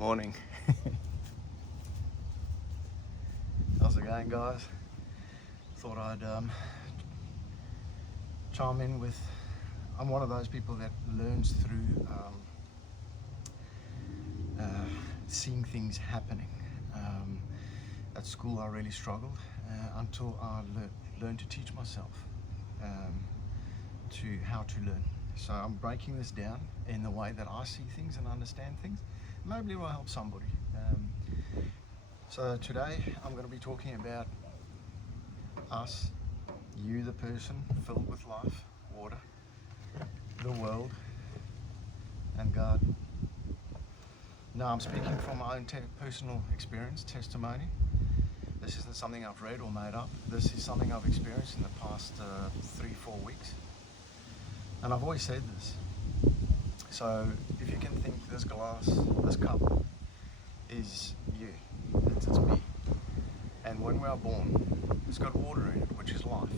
Morning. How's it going, guys? Thought I'd chime in with, I'm one of those people that learns through seeing things happening. At school I really struggled until I learned to teach myself to how to learn. So I'm breaking this down in the way that I see things and understand things. Maybe it will help somebody. So today I'm going to be talking about us, you the person filled with life, water, the world, and God. Now I'm speaking from my own personal experience, testimony. This isn't something I've read or made up. This is something I've experienced in the past 3-4 weeks. And I've always said this. So if you can think this glass, this cup is you, it's me. And when we are born, it's got water in it, which is life.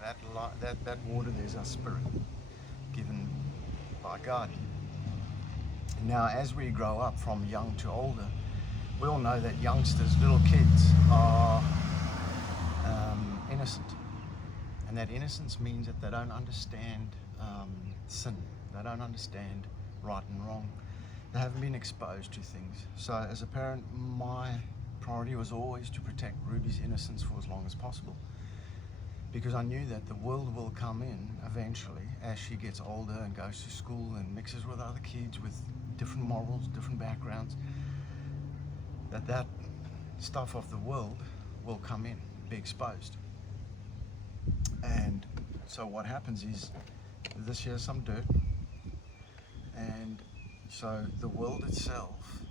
That water, there's our spirit given by God. Now, as we grow up from young to older, we all know that youngsters, little kids, are innocent. And that innocence means that they don't understand sin. They don't understand right and wrong. They haven't been exposed to things. So as a parent, my priority was always to protect Ruby's innocence for as long as possible, because I knew that the world will come in eventually as she gets older and goes to school and mixes with other kids with different morals, different backgrounds, that stuff of the world will come in, be exposed. And so what happens is, this here's some dirt, and so the world itself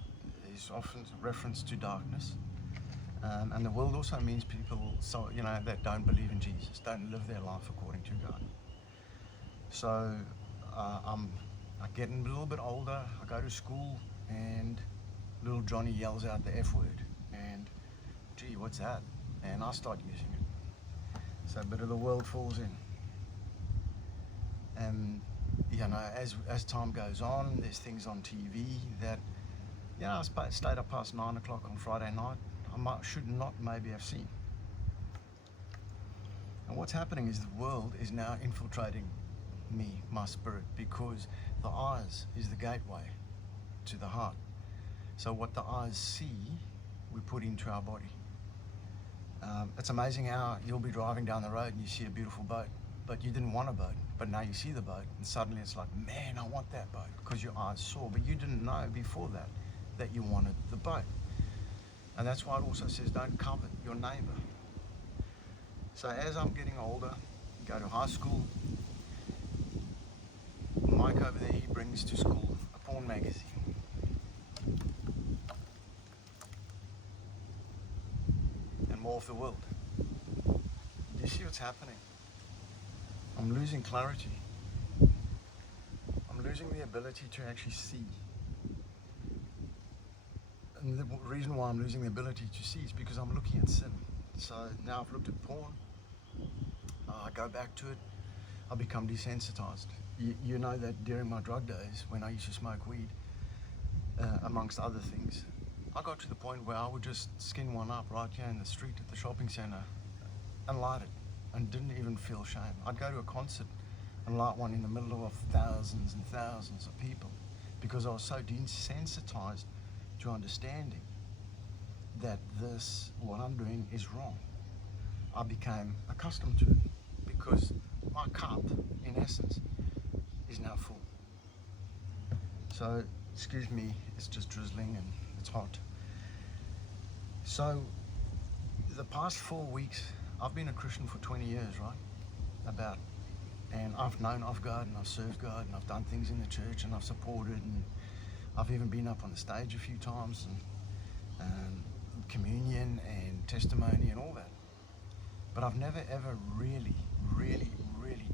is often referenced to darkness, and the world also means people, so that don't believe in Jesus, don't live their life according to God. So I'm getting a little bit older. I go to school, and little Johnny yells out the F word, and gee, what's that? And I start using it. So a bit of the world falls in. And as time goes on, there's things on TV that, I stayed up past 9 o'clock on Friday night. Should not maybe have seen. And what's happening is the world is now infiltrating me, my spirit, because the eyes is the gateway to the heart. So what the eyes see, we put into our body. It's amazing how you'll be driving down the road and you see a beautiful boat, but you didn't want a boat, but now you see the boat, and suddenly it's like, man, I want that boat, because your eyes saw, but you didn't know before that you wanted the boat. And that's why it also says, don't covet your neighbor. So as I'm getting older, go to high school, Mike over there, he brings to school a porn magazine. And more of the world. You see what's happening? I'm losing clarity. I'm losing the ability to actually see. And the reason why I'm losing the ability to see is because I'm looking at sin. So now I've looked at porn, I go back to it, I become desensitized. You know that during my drug days, when I used to smoke weed, amongst other things, I got to the point where I would just skin one up right here in the street at the shopping center and light it, and didn't even feel shame. I'd go to a concert and light one in the middle of thousands and thousands of people, because I was so desensitized to understanding that what I'm doing is wrong. I became accustomed to it, because my cup, in essence, is now full. So, excuse me, it's just drizzling and it's hot. So, the past 4 weeks, I've been a Christian for 20 years, right? And I've known of God, and I've served God, and I've done things in the church, and I've supported, and I've even been up on the stage a few times, and communion and testimony and all that. But I've never ever really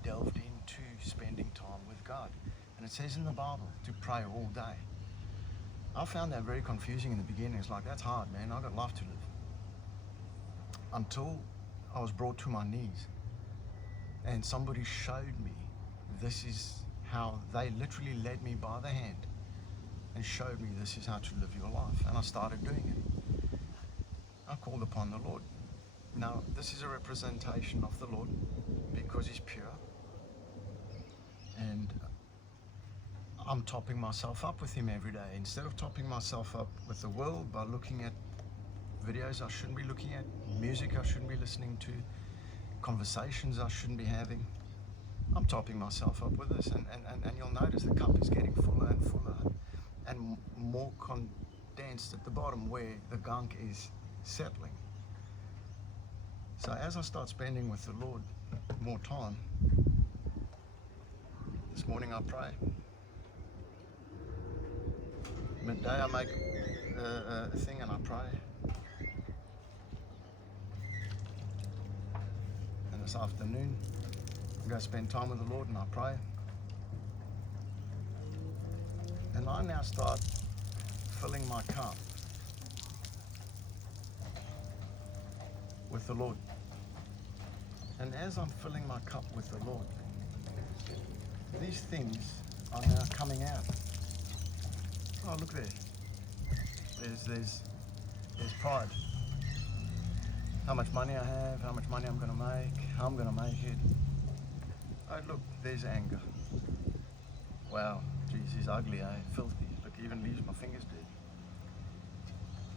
delved into spending time with God. And it says in the Bible to pray all day. I found that very confusing in the beginning. It's like, that's hard, man. I've got life to live. Until I was brought to my knees and somebody showed me this is how they literally led me by the hand and showed me this is how to live your life. And I started doing it. I called upon the Lord. Now, this is a representation of the Lord because He's pure. And I'm topping myself up with Him every day. Instead of topping myself up with the world by looking at videos I shouldn't be looking at, music I shouldn't be listening to, conversations I shouldn't be having, I'm topping myself up with this. And you'll notice the cup is getting fuller and fuller and more condensed at the bottom where the gunk is settling. So as I start spending with the Lord more time, this morning I pray. Midday I make a thing and I pray. And this afternoon I go spend time with the Lord and I pray. And I now start filling my cup with the Lord. And as I'm filling my cup with the Lord, these things are now coming out. Oh, look there. There's pride. How much money I have, how much money I'm going to make, how I'm going to make it. Oh, look, there's anger. Wow, geez, he's ugly, eh? Filthy. Look, he even leaves my fingers dead.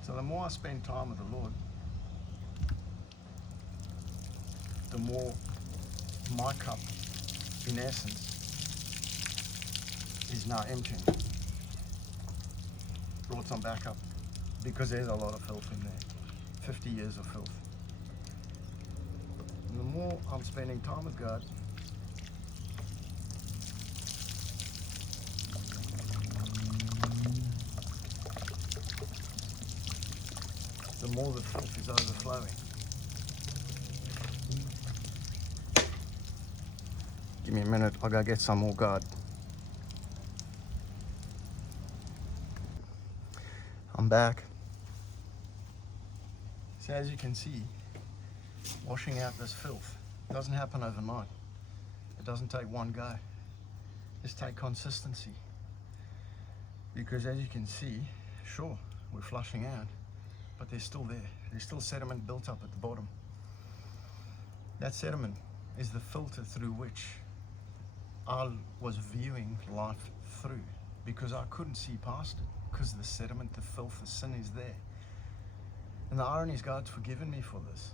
So the more I spend time with the Lord, the more my cup, in essence, is now emptying. Brought some back up because there's a lot of filth in there. 50 years of filth. And the more I'm spending time with God, the more the filth is overflowing. Give me a minute, I'll go get some more God. I'm back. So as you can see, washing out this filth doesn't happen overnight. It doesn't take one go. Just take consistency. Because as you can see, sure, we're flushing out, but they're still there. There's still sediment built up at the bottom. That sediment is the filter through which I was viewing life through, because I couldn't see past it, because the sediment, the filth, the sin is there. And the irony is God's forgiven me for this,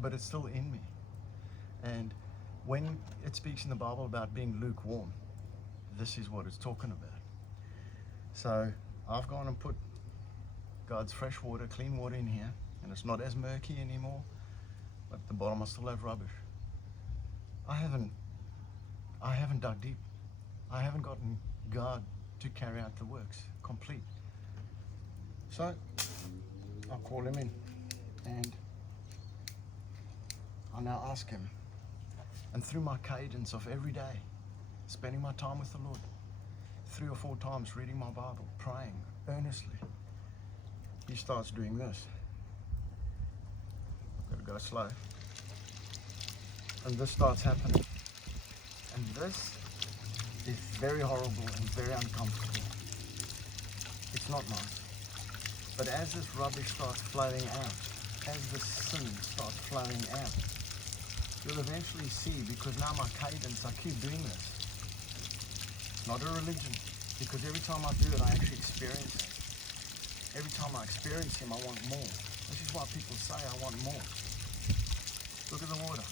but it's still in me. And when it speaks in the Bible about being lukewarm, this is what it's talking about. So I've gone and put God's fresh water, clean water in here, and it's not as murky anymore, but at the bottom I still have rubbish. I haven't dug deep. I haven't gotten God to carry out the works complete. So I'll call Him in and I'll now ask Him. And through my cadence of every day, spending my time with the Lord, 3 or 4 times reading my Bible, praying earnestly, He starts doing this. I've got to go slow. And this starts happening. And this is very horrible and very uncomfortable. It's not nice. But as this rubbish starts flowing out, as the sin starts flowing out, you'll eventually see, because now my cadence, I keep doing this. It's not a religion, because every time I do it, I actually experience it. Every time I experience Him, I want more. This is why people say I want more. Look at the water.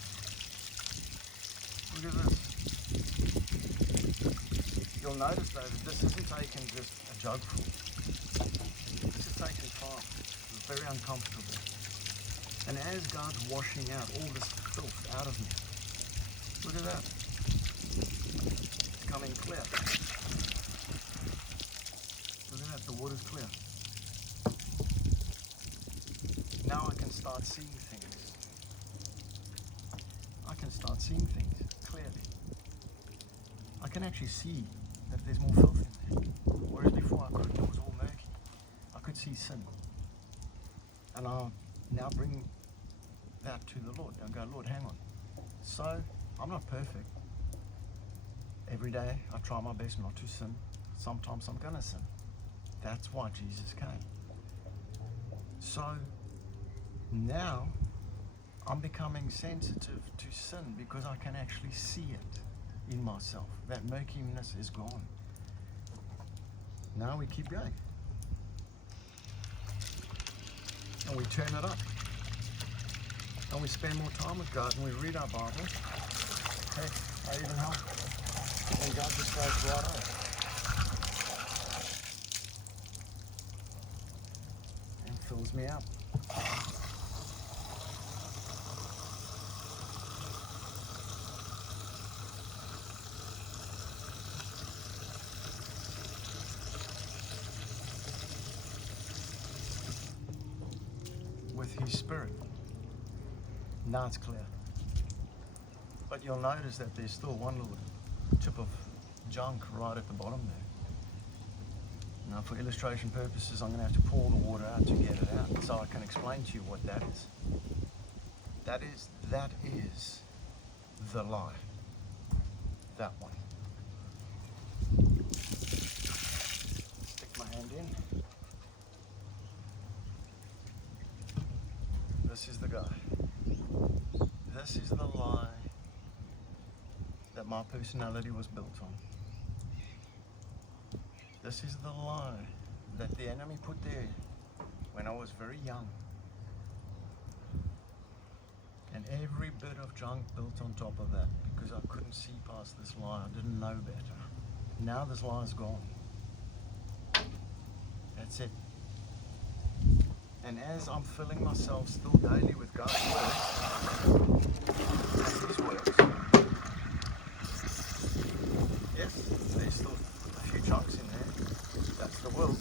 Look at this. You'll notice though that this isn't taking just a jugful. This is taking time. It's very uncomfortable. And as God's washing out all this filth out of me, look at that. It's coming clear. Look at that, the water's clear. Now I can start seeing things. I can start seeing things clearly. I can actually see that there's more filth in there. Whereas before I couldn't, it was all murky. I could see sin. And I'll now bring that to the Lord and go, Lord, hang on. So, I'm not perfect. Every day I try my best not to sin. Sometimes I'm gonna sin. That's why Jesus came. So now I'm becoming sensitive to sin because I can actually see it in myself. That murkiness is gone. Now we keep going. And we turn it up. And we spend more time with God and we read our Bible. Hey, I even help. And God just goes right on. And fills me up. With His Spirit. Now it's clear. But you'll notice that there's still one little tip of junk right at the bottom there. Now for illustration purposes, I'm going to have to pour the water out to get it out so I can explain to you what that is. That is the lie. That one. Stick my hand in. This is the guy. This is the lie that my personality was built on. This is the lie that the enemy put there when I was very young. And every bit of junk built on top of that because I couldn't see past this lie. I didn't know better. Now this lie is gone. That's it. And as I'm filling myself still daily with God's Word, and His words, yes, there's still a few chunks in there. That's the world.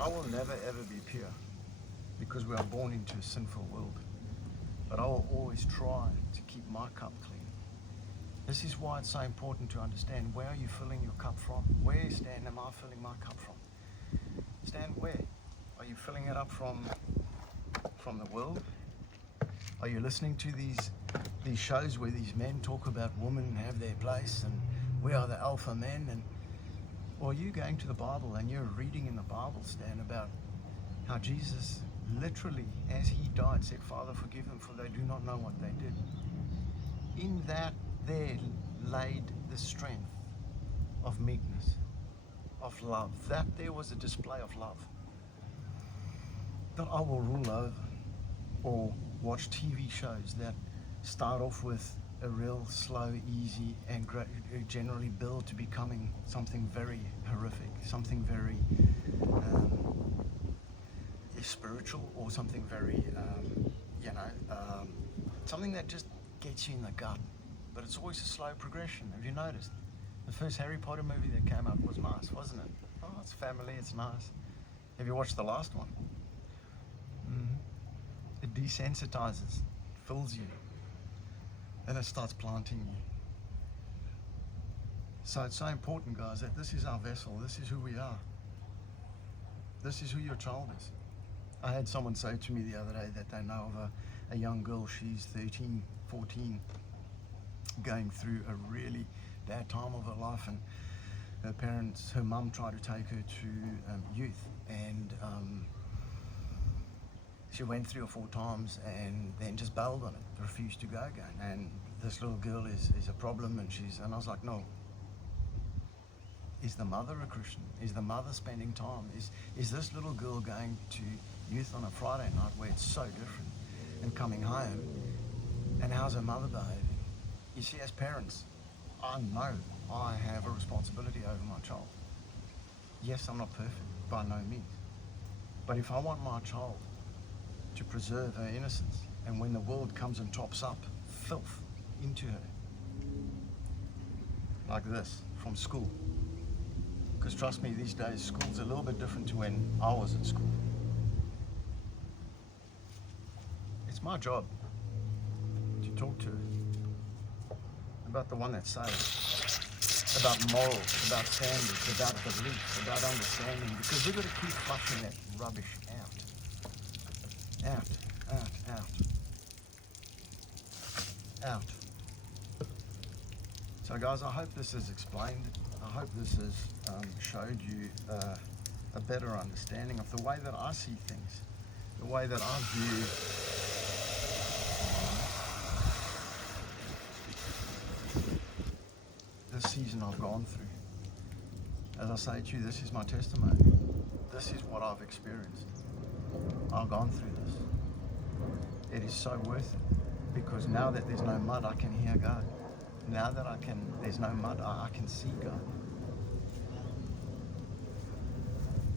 I will never ever be pure because we are born into a sinful world. But I will always try to keep my cup clean. This is why it's so important to understand where are you filling your cup from? Where, Stan, am I filling my cup from? Stan, where? Are you filling it up from the world? Are you listening to these shows where these men talk about women have their place and we are the alpha men? Or are you going to the Bible and you're reading in the Bible, Stan, about how Jesus literally, as He died, said, Father, forgive them for they do not know what they did. In that there laid the strength of meekness, of love. That there was a display of love. That I will rule over or watch TV shows that start off with a real slow, easy, and generally build to becoming something very horrific, something very spiritual, or something very, something that just gets you in the gut. But it's always a slow progression. Have you noticed? The first Harry Potter movie that came out was nice, wasn't it? Oh, it's family, it's nice. Have you watched the last one? It desensitizes, fills you, and it starts planting you. So it's so important, guys, that this is our vessel. This is who we are. This is who your child is. I had someone say to me the other day that they know of a young girl, she's 13, 14, going through a really bad time of her life, and her mum tried to take her to youth, and she went 3 or 4 times and then just bailed on it, refused to go again. And this little girl is a problem, and I was like, no. Is the mother a Christian? Is the mother spending time? Is this little girl going to youth on a Friday night where it's so different, and coming home, and how's her mother behaving? You see, as parents, I know I have a responsibility over my child. Yes, I'm not perfect, by no means. But if I want my child to preserve her innocence, and when the world comes and tops up filth into her, like this, from school, because trust me, these days school's a little bit different to when I was in school. It's my job to talk to her about the one that saves, about morals, about standards, about beliefs, about understanding, because we've got to keep flushing that rubbish out. Out. So guys, I hope this is explained. I hope this has showed you a better understanding of the way that I see things, the way that I view this season I've gone through. As I say to you, this is my testimony. This is what I've experienced. I've gone through this. It is so worth it, because now that there's no mud, I can hear God. Now that there's no mud, I can see God.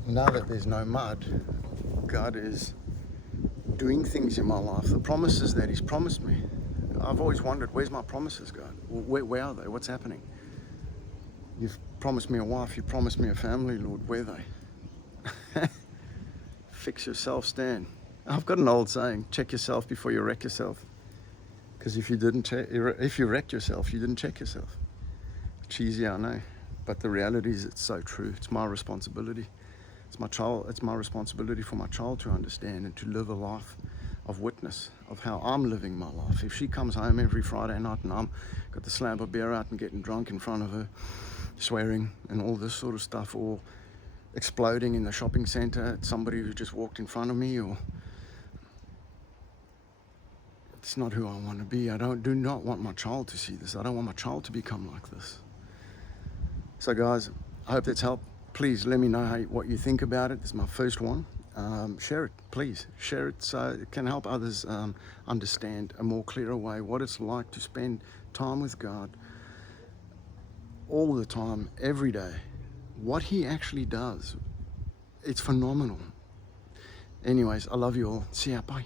Now that there's no mud, God is doing things in my life. The promises that He's promised me. I've always wondered, where's my promises, God? Where are they? What's happening? You've promised me a wife, you promised me a family, Lord. Where are they? Fix yourself, Stan. I've got an old saying, check yourself before you wreck yourself. Because if you wrecked yourself, you didn't check yourself. Cheesy, I know, but the reality is it's so true. It's my responsibility. It's my responsibility for my child to understand and to live a life of witness of how I'm living my life. If she comes home every Friday night and I'm got the slab of beer out and getting drunk in front of her, swearing and all this sort of stuff, or exploding in the shopping center at somebody who just walked in front of me, or it's not who I want to be. I do not want my child to see this. I don't want my child to become like this. So guys, I hope that's helped. Please let me know what you think about it. This is my first one. Share it, please. Share it so it can help others understand a more clearer way what it's like to spend time with God all the time, every day. What He actually does. It's phenomenal. Anyways, I love you all. See ya. Bye.